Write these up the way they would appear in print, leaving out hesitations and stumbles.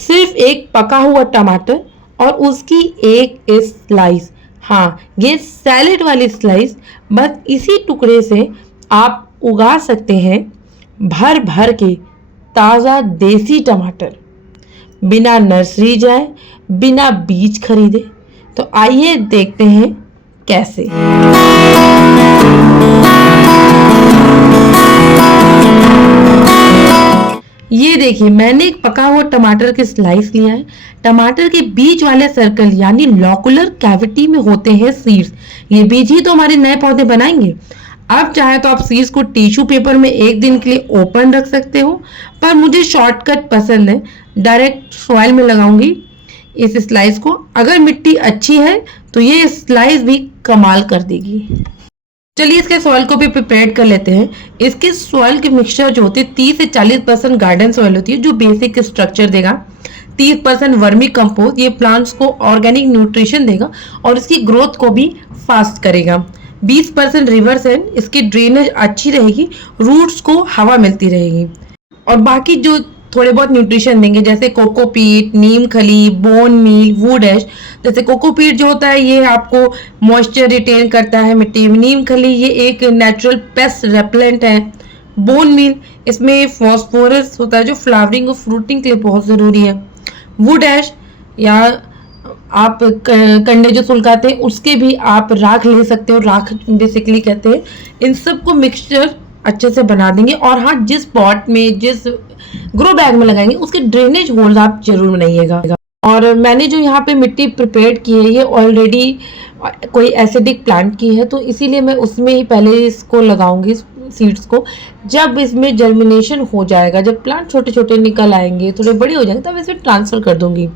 सिर्फ एक पका हुआ टमाटर और उसकी एक स्लाइस, हाँ ये सैलेड वाली स्लाइस, बस इसी टुकड़े से आप उगा सकते हैं भर भर के ताज़ा देसी टमाटर, बिना नर्सरी जाए, बिना बीज खरीदे। तो आइए देखते हैं कैसे। ये देखिए, मैंने एक पका हुआ टमाटर की स्लाइस लिया है। टमाटर के बीज वाले सर्कल यानी लॉकुलर कैविटी में होते हैं सीड्स। ये बीज ही तो हमारे नए पौधे बनाएंगे। आप चाहे तो आप सीड्स को टिश्यू पेपर में एक दिन के लिए ओपन रख सकते हो, पर मुझे शॉर्टकट पसंद है, डायरेक्ट सॉइल में लगाऊंगी इस स्लाइस को। अगर मिट्टी अच्छी है तो ये स्लाइस भी कमाल कर देगी। चलिए इसके सॉइल को भी प्रिपेयर कर लेते हैं। इसके सॉइल के मिक्सचर जो होती है 30 से 40% गार्डन सॉइल होती है जो बेसिक स्ट्रक्चर देगा, 30% वर्मी कंपोस्ट, ये प्लांट्स को ऑर्गेनिक न्यूट्रिशन देगा और इसकी ग्रोथ को भी फास्ट करेगा। 20% रिवर सैंड, इसकी ड्रेनेज अच्छी रहेगी, रूट्स को हवा मिलती रहेगी। और बाकी जो थोड़े बहुत न्यूट्रिशन देंगे जैसे कोकोपीट, नीम खली, बोन मील, वुड ऐश। जैसे कोकोपीट जो होता है ये आपको मॉइस्चर रिटेन करता है मिट्टी में। नीम खली ये एक नेचुरल पेस्ट रेपेलेंट है। बोन मील, इसमें फॉस्फोरस होता है जो फ्लावरिंग और फ्रूटिंग के लिए बहुत ज़रूरी है। वुड ऐश या आप कंडे जो सुलगाते हैं उसके भी आप राख ले सकते हो, राख बेसिकली कहते हैं। इन सब को मिक्सचर अच्छे से बना देंगे और हाँ, जिस पॉट में, जिस ग्रो बैग में लगाएंगे उसके ड्रेनेज होल्स आप जरूर बनाइएगा। और मैंने जो यहाँ पे मिट्टी प्रिपेयर की है ये ऑलरेडी कोई एसिडिक प्लांट की है, तो इसीलिए मैं उसमें ही पहले इसको लगाऊंगी सीड्स को। जब इसमें जर्मिनेशन हो जाएगा, जब प्लांट छोटे छोटे निकल आएंगे, थोड़े बड़े हो जाएंगे, तब इसमें ट्रांसफर कर दूंगी।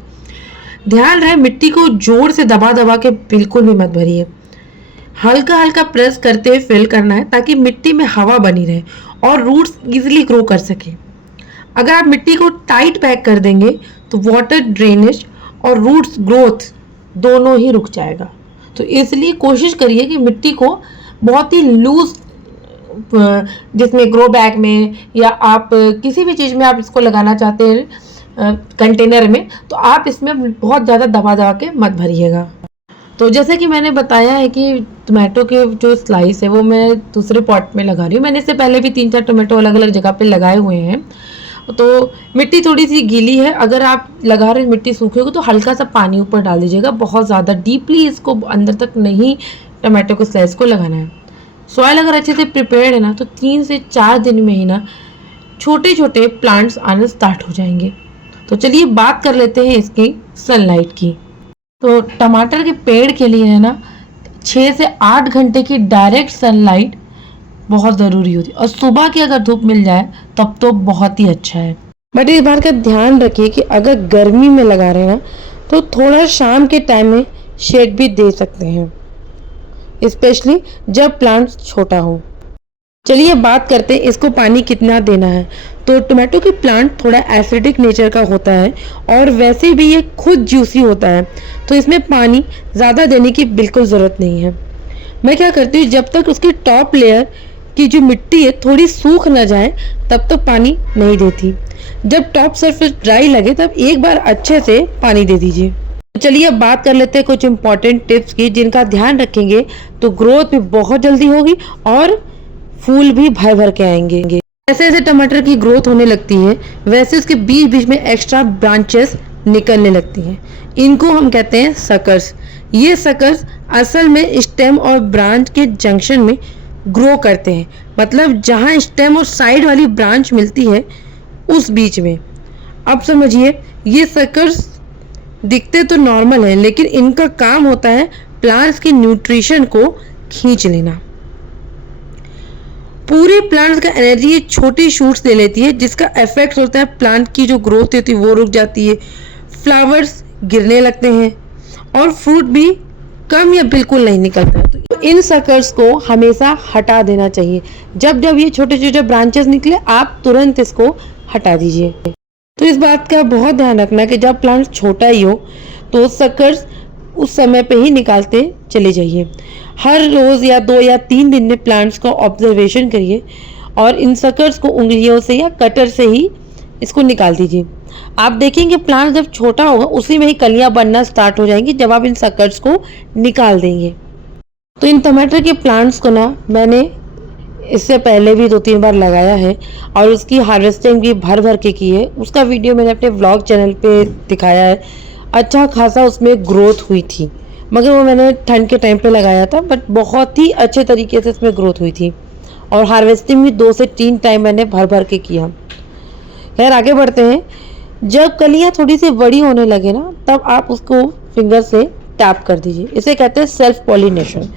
ध्यान रहे मिट्टी को जोर से दबा दबा के बिल्कुल भी मत भरिए, हल्का हल्का प्रेस करते हुए फिल करना है ताकि मिट्टी में हवा बनी रहे और रूट्स इजीली ग्रो कर सके। अगर आप मिट्टी को टाइट पैक कर देंगे तो वाटर ड्रेनेज और रूट्स ग्रोथ दोनों ही रुक जाएगा। तो इसलिए कोशिश करिए कि मिट्टी को बहुत ही लूज, जिसमें ग्रो बैग में या आप किसी भी चीज़ में आप इसको लगाना चाहते हैं कंटेनर में, तो आप इसमें बहुत ज़्यादा दबा दबा के मत भरिएगा। तो जैसे कि मैंने बताया है कि टोमेटो के जो स्लाइस है वो मैं दूसरे पॉट में लगा रही हूँ। मैंने इससे पहले भी 3-4 टोमेटो अलग अलग जगह पे लगाए हुए हैं। तो मिट्टी थोड़ी सी गीली है, अगर आप लगा रहे मिट्टी सूखी होगी तो हल्का सा पानी ऊपर डाल दीजिएगा, बहुत ज़्यादा डीपली इसको अंदर तक नहीं टोमेटो के स्लाइस को लगाना है। सॉइल अगर अच्छे से प्रिपेयर्ड है ना तो 3 से 4 दिन में ही ना छोटे छोटे प्लांट्स आना स्टार्ट हो जाएंगे। तो चलिए बात कर लेते हैं इसकी सनलाइट की। तो टमाटर के पेड़ के लिए है ना 6 से 8 घंटे की डायरेक्ट सनलाइट बहुत ज़रूरी होती है और सुबह की अगर धूप मिल जाए तब तो बहुत ही अच्छा है। बट इस बार का ध्यान रखिए कि अगर गर्मी में लगा रहे हैं ना तो थोड़ा शाम के टाइम में शेड भी दे सकते हैं, स्पेशली जब प्लांट छोटा हो। चलिए बात करते हैं इसको पानी कितना देना है। तो टोमेटो की प्लांट थोड़ा एसिडिक नेचर का होता है और वैसे भी ये खुद जूसी होता है, तो इसमें पानी ज़्यादा देने की बिल्कुल ज़रूरत नहीं है। मैं क्या करती हूँ, जब तक उसकी टॉप लेयर की जो मिट्टी है थोड़ी सूख ना जाए तब तक पानी नहीं देती। जब टॉप सरफेस ड्राई लगे तब एक बार अच्छे से पानी दे दीजिए। चलिए अब बात कर लेते हैं कुछ इंपॉर्टेंट टिप्स की जिनका ध्यान रखेंगे तो ग्रोथ भी बहुत जल्दी होगी और फूल भी भर भर के आएंगे। जैसे जैसे टमाटर की ग्रोथ होने लगती है वैसे उसके बीच बीच में एक्स्ट्रा ब्रांचेस निकलने लगती हैं, इनको हम कहते हैं सकर्स। ये सकर्स असल में स्टेम और ब्रांच के जंक्शन में ग्रो करते हैं, मतलब जहाँ स्टेम और साइड वाली ब्रांच मिलती है उस बीच में। अब समझिए, ये सकर्स दिखते तो नॉर्मल है लेकिन इनका काम होता है प्लांट्स की न्यूट्रिशन को खींच लेना। पूरे प्लांट्स का एनर्जी ये छोटी शूट्स ले लेती है जिसका इफेक्ट होता है प्लांट की जो ग्रोथ होती है वो रुक जाती है, फ्लावर्स गिरने लगते हैं और फ्रूट भी कम या बिल्कुल नहीं निकलता है। तो इन सकर्स को हमेशा हटा देना चाहिए। जब जब ये छोटे छोटे ब्रांचेस निकले आप तुरंत इसको हटा दीजिए। तो इस बात का बहुत ध्यान रखना कि जब प्लांट छोटा ही हो तो सकर्स उस समय पे ही निकालते चले जाइए। हर रोज़ या 2 या 3 दिन में प्लांट्स का ऑब्जर्वेशन करिए और इन सकर्स को उंगलियों से या कटर से ही इसको निकाल दीजिए। आप देखेंगे प्लांट जब छोटा होगा उसी में ही कलियां बनना स्टार्ट हो जाएंगी जब आप इन सकर्स को निकाल देंगे। तो इन टमाटर के प्लांट्स को ना मैंने इससे पहले भी 2-3 बार लगाया है और उसकी हार्वेस्टिंग भी भर भर के की है। उसका वीडियो मैंने अपने व्लॉग चैनल पे दिखाया है। अच्छा खासा उसमें ग्रोथ हुई थी, मगर वो मैंने ठंड के टाइम पे लगाया था, बट बहुत ही अच्छे तरीके से इसमें ग्रोथ हुई थी और हार्वेस्टिंग भी 2 से 3 टाइम मैंने भर भर के किया। खैर आगे बढ़ते हैं। जब कलियाँ थोड़ी सी बड़ी होने लगे ना, तब आप उसको फिंगर से टैप कर दीजिए। इसे कहते हैं सेल्फ पॉलिनेशन।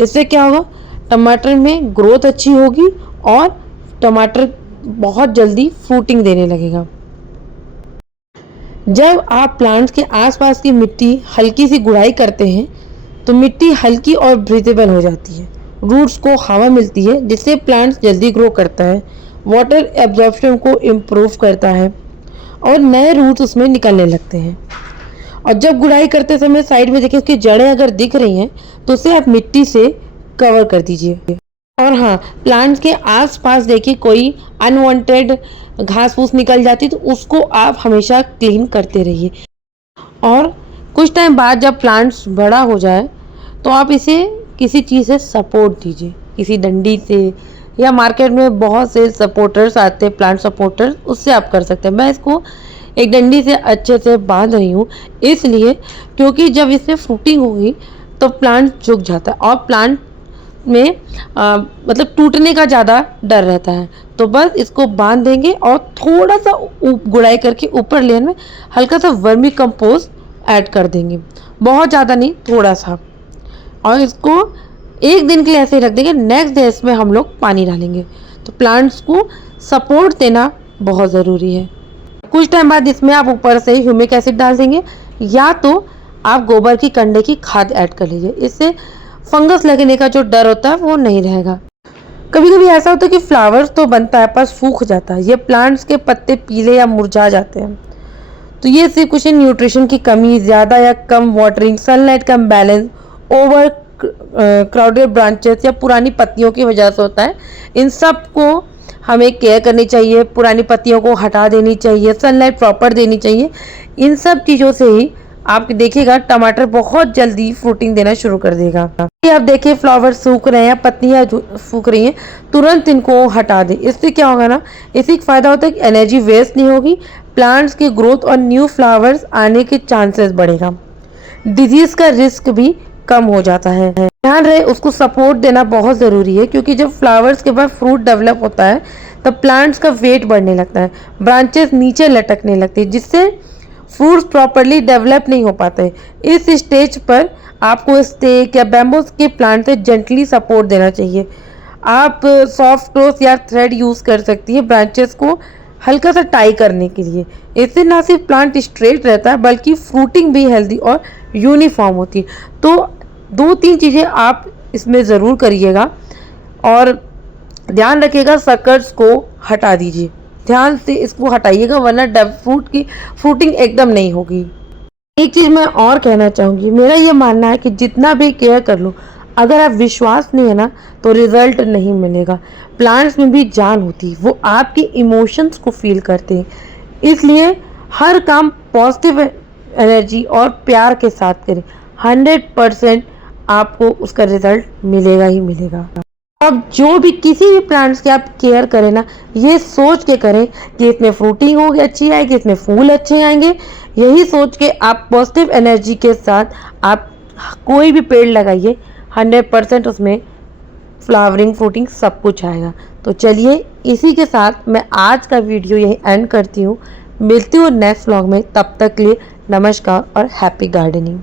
इससे क्या होगा, टमाटर में ग्रोथ अच्छी होगी और टमाटर बहुत जल्दी फ्रूटिंग देने लगेगा। जब आप प्लांट्स के आसपास की मिट्टी हल्की सी गुड़ाई करते हैं तो मिट्टी हल्की और ब्रीदेबल हो जाती है। रूट्स को हवा मिलती है जिससे प्लांट्स जल्दी ग्रो करता है, वाटर एब्जॉर्प्शन को इम्प्रूव करता है और नए रूट्स उसमें निकलने लगते हैं। और जब गुड़ाई करते समय साइड में देखिए उसकी जड़ें अगर दिख रही हैं तो उसे आप मिट्टी से कवर कर दीजिए। और हाँ, प्लांट्स के आसपास देखिए कोई अनवांटेड घास फूस निकल जाती तो उसको आप हमेशा क्लीन करते रहिए। और कुछ टाइम बाद जब प्लांट्स बड़ा हो जाए तो आप इसे किसी चीज़ से सपोर्ट दीजिए, किसी डंडी से, या मार्केट में बहुत से सपोर्टर्स आते हैं, प्लांट सपोर्टर्स, उससे आप कर सकते हैं। मैं इसको एक डंडी से अच्छे से बांध रही हूँ इसलिए क्योंकि जब इसमें फ्रूटिंग होगी तो प्लांट झुक जाता है और प्लांट में मतलब टूटने का ज़्यादा डर रहता है। तो बस इसको बांध देंगे और थोड़ा सा गुड़ाई करके ऊपर लेयर में हल्का सा वर्मी कंपोस्ट ऐड कर देंगे, बहुत ज़्यादा नहीं, थोड़ा सा, और इसको 1 दिन के लिए ऐसे ही रख देंगे। नेक्स्ट डे इसमें हम लोग पानी डालेंगे। तो प्लांट्स को सपोर्ट देना बहुत ज़रूरी है। कुछ टाइम बाद इसमें आप ऊपर से ह्यूमिक एसिड डाल देंगे या तो आप गोबर की कंडे की खाद ऐड कर लीजिए। इससे फंगस लगने का जो डर होता है वो नहीं रहेगा। कभी कभी ऐसा होता है कि फ्लावर्स तो बनता है पर सूख जाता है, ये प्लांट्स के पत्ते पीले या मुरझा जाते हैं। तो ये सिर्फ कुछ न्यूट्रिशन की कमी, ज़्यादा या कम वाटरिंग, सनलाइट का इम्बैलेंस, ओवर क्राउडेड ब्रांचेस या पुरानी पत्तियों की वजह से होता है। इन सब को हमें केयर करनी चाहिए, पुरानी पत्तियों को हटा देनी चाहिए, सनलाइट प्रॉपर देनी चाहिए। इन सब चीज़ों से ही आप देखिएगा टमाटर बहुत जल्दी फ्रूटिंग देना शुरू कर देगा। आप देखिए फ्लावर सूख रहे हैं या पत्तियां सूख रही हैं, तुरंत इनको हटा दें। इससे क्या होगा ना, इससे फ़ायदा होता है कि एनर्जी वेस्ट नहीं होगी, प्लांट्स की ग्रोथ और न्यू फ्लावर्स आने के चांसेस बढ़ेगा, डिजीज़ का रिस्क भी कम हो जाता है। ध्यान रहे उसको सपोर्ट देना बहुत ज़रूरी है क्योंकि जब फ्लावर्स के बाद फ्रूट डेवलप होता है तब प्लांट्स का वेट बढ़ने लगता है, ब्रांचेस नीचे लटकने लगती है जिससे फ्रूट्स प्रॉपरली डेवलप नहीं हो पाते। इस स्टेज पर आपको स्टेक या बैम्बू के प्लांट से जेंटली सपोर्ट देना चाहिए। आप सॉफ्ट क्लोथ या थ्रेड यूज़ कर सकती है ब्रांचेस को हल्का सा टाई करने के लिए। इससे ना सिर्फ प्लांट स्ट्रेट रहता है बल्कि फ्रूटिंग भी हेल्दी और यूनिफॉर्म होती है। तो 2-3 चीज़ें आप इसमें ज़रूर करिएगा और ध्यान रखिएगा सकर्स को हटा दीजिए, ध्यान से इसको हटाइएगा वरना फ्रूट की फ्रूटिंग एकदम नहीं होगी। एक चीज़ मैं और कहना चाहूँगी, मेरा ये मानना है कि जितना भी केयर कर लो, अगर आप विश्वास नहीं है ना तो रिजल्ट नहीं मिलेगा। प्लांट्स में भी जान होती है, वो आपके इमोशंस को फील करते हैं, इसलिए हर काम पॉजिटिव एनर्जी और प्यार के साथ करें। 100% आपको उसका रिजल्ट मिलेगा ही मिलेगा। अब जो भी किसी भी प्लांट्स की आप केयर करें ना, ये सोच के करें कि इसमें फ्रूटिंग होगी अच्छी आएगी, इसमें फूल अच्छे आएंगे। यही सोच के आप पॉजिटिव एनर्जी के साथ आप कोई भी पेड़ लगाइए, 100% उसमें फ्लावरिंग फ्रूटिंग सब कुछ आएगा। तो चलिए इसी के साथ मैं आज का वीडियो यही एंड करती हूँ। मिलती हूँ नेक्स्ट व्लॉग में, तब तक के लिए नमस्कार और हैप्पी गार्डनिंग।